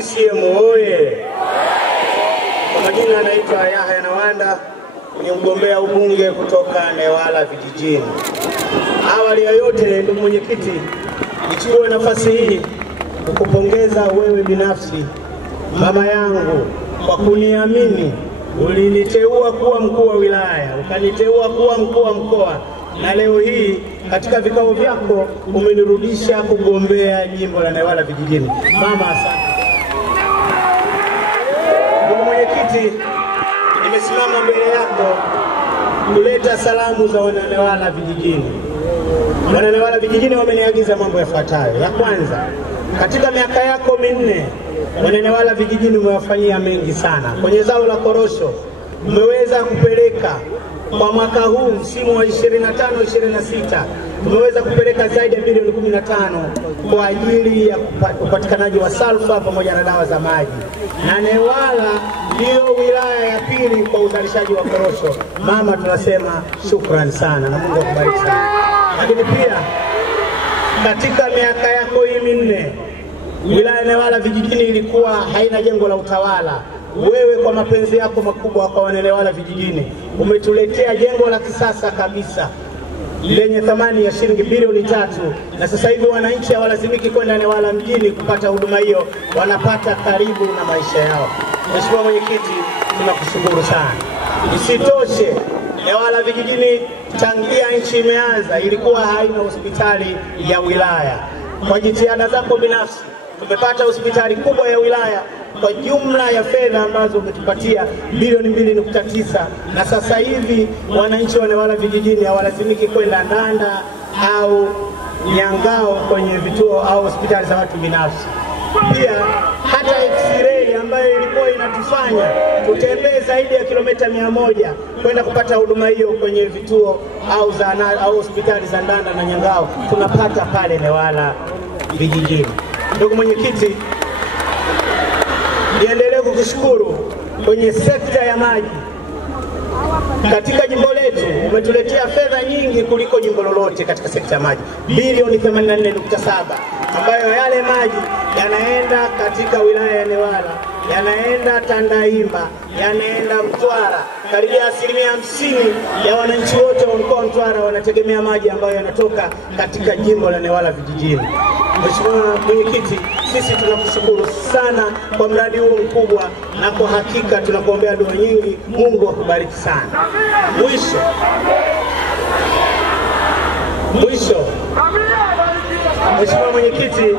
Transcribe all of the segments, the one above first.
CCM oye! Kwa majina anaitwa Yahya Nawanda, ni mgombea ubunge kutoka Newala vijijini. Awali ya yote, ndugu mwenyekiti, nichukue nafasi hii kukupongeza wewe binafsi, mama yangu, kwa kuniamini. Uliniteua kuwa mkuu wa wilaya, ukaniteua kuwa mkuu wa mkoa, na leo hii katika vikao vyako umenirudisha kugombea jimbo la Newala vijijini. Mama, asante. Ndugu mwenyekiti, nimesimama mbele yako kuleta salamu za wananewala vijijini. Wananewala vijijini wameniagiza mambo yafuatayo. Ya kwanza, katika miaka yako minne wananewala vijijini umewafanyia mengi sana. Kwenye zao la korosho umeweza kupeleka kwa mwaka huu msimu wa 25-26 tumeweza kupeleka zaidi ya bilioni 15 kwa ajili ya upatikanaji wa salfa pamoja na dawa za maji. Na Newala ndio wilaya ya pili kwa uzalishaji wa korosho. Mama, tunasema shukrani sana na Mungu akubariki sana. Lakini pia katika miaka yako hii minne wilaya Newala vijijini ilikuwa haina jengo la utawala. Wewe kwa mapenzi yako makubwa kwa wananewala vijijini umetuletea jengo la kisasa kabisa lenye thamani ya shilingi bilioni 3, na sasa hivi wananchi hawalazimiki kwenda Newala mjini kupata huduma hiyo, wanapata karibu na maisha yao. Mheshimiwa Mwenyekiti, tunakushukuru sana. Isitoshe, Newala vijijini tangia nchi imeanza ilikuwa haina hospitali ya wilaya. Kwa jitihada zako binafsi tumepata hospitali kubwa ya wilaya kwa jumla ya fedha ambazo umetupatia bilioni 2.9, na sasa hivi wananchi wa Newala vijijini hawalazimiki kwenda Ndanda au Nyangao kwenye vituo au hospitali za watu binafsi. Pia hata X-ray ambayo ilikuwa inatufanya tutembee zaidi ya kilomita 100 kwenda kupata huduma hiyo kwenye vituo au hospitali za Ndanda na Nyangao tunapata pale Newala vijijini. Ndugu mwenyekiti, niendelee kukushukuru kwenye sekta ya maji. Katika jimbo letu umetuletea fedha nyingi kuliko jimbo lolote katika sekta ya maji, bilioni 84.7, ambayo yale maji yanaenda katika wilaya ya Newala, yanaenda Tandaimba, yanaenda Mtwara. Karibia 50% ya wananchi wote wa mkoa wa Mtwara wanategemea maji ambayo yanatoka katika jimbo la Newala vijijini. Mheshimiwa Mwenyekiti, sisi tunakushukuru sana kwa mradi huu mkubwa, na kwa hakika tunakuombea dua nyingi. Mungu akubariki sana. Mwisho, Mheshimiwa Mwenyekiti,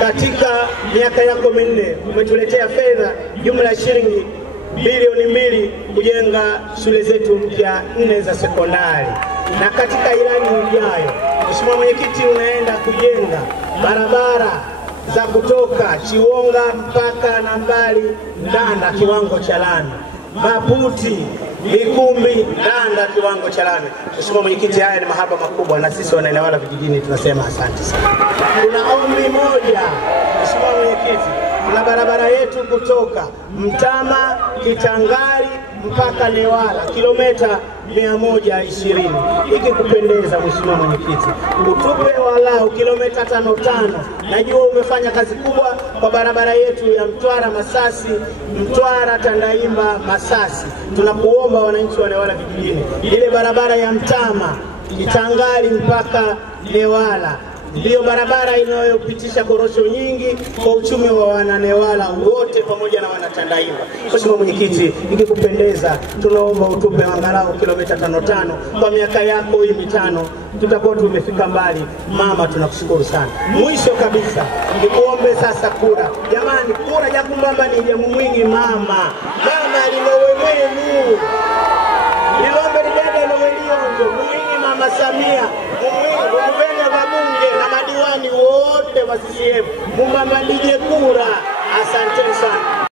katika miaka yako minne umetuletea fedha jumla ya shilingi bilioni 2 kujenga shule zetu mpya 4 za sekondari. Na katika ilani ijayo, Mheshimiwa Mwenyekiti, unaenda kujenga barabara za kutoka Chiwonga mpaka Nambali Ndanda kiwango cha lami, Maputi, Mikumbi, Ndanda kiwango cha lami. Mheshimiwa Mwenyekiti, haya ni mahaba makubwa, na sisi wananewala vijijini tunasema asante sana. Kuna ombi moja, Mheshimiwa Mwenyekiti, na barabara yetu kutoka Mtama Kitangari mpaka Newala kilomita 120. Ikikupendeza Mheshimiwa Mwenyekiti, utupe walau kilomita 5. Najua umefanya kazi kubwa kwa barabara yetu ya Mtwara Masasi, Mtwara Tandaimba Masasi. Tunakuomba wananchi wa Newala vijijini, ile barabara ya Mtama Kitangari mpaka Newala ndiyo barabara inayopitisha korosho nyingi kwa uchumi wa wananewala wote pamoja na wanatandaimba. Mheshimiwa Mwenyekiti, ikikupendeza tunaomba utupe angalau kilomita 5 kwa miaka yako hii 5, tutakuwa tumefika mbali. Mama, tunakushukuru sana. Mwisho kabisa, nikuombe sasa kura. Jamani, kura ya kumbamba ni jamu mwingi mama. Mama lilowe wenu. Nilombe lidede lowe lionjo. Mwingi Mama Samia. Mwingi wabenge wabunge na madiwani wote wa CCM. Mumama lije kura. Asante sana.